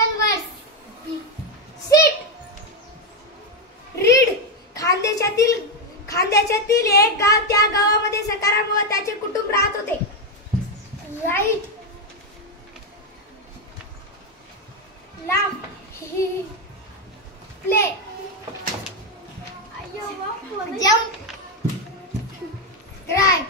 Question words. Sit. Read. खानदेशातील एक गाव, त्या गावामध्ये सखाराम व त्याचे कुटुंब राहत होते. Write. Laugh. Play. Jump. Cry.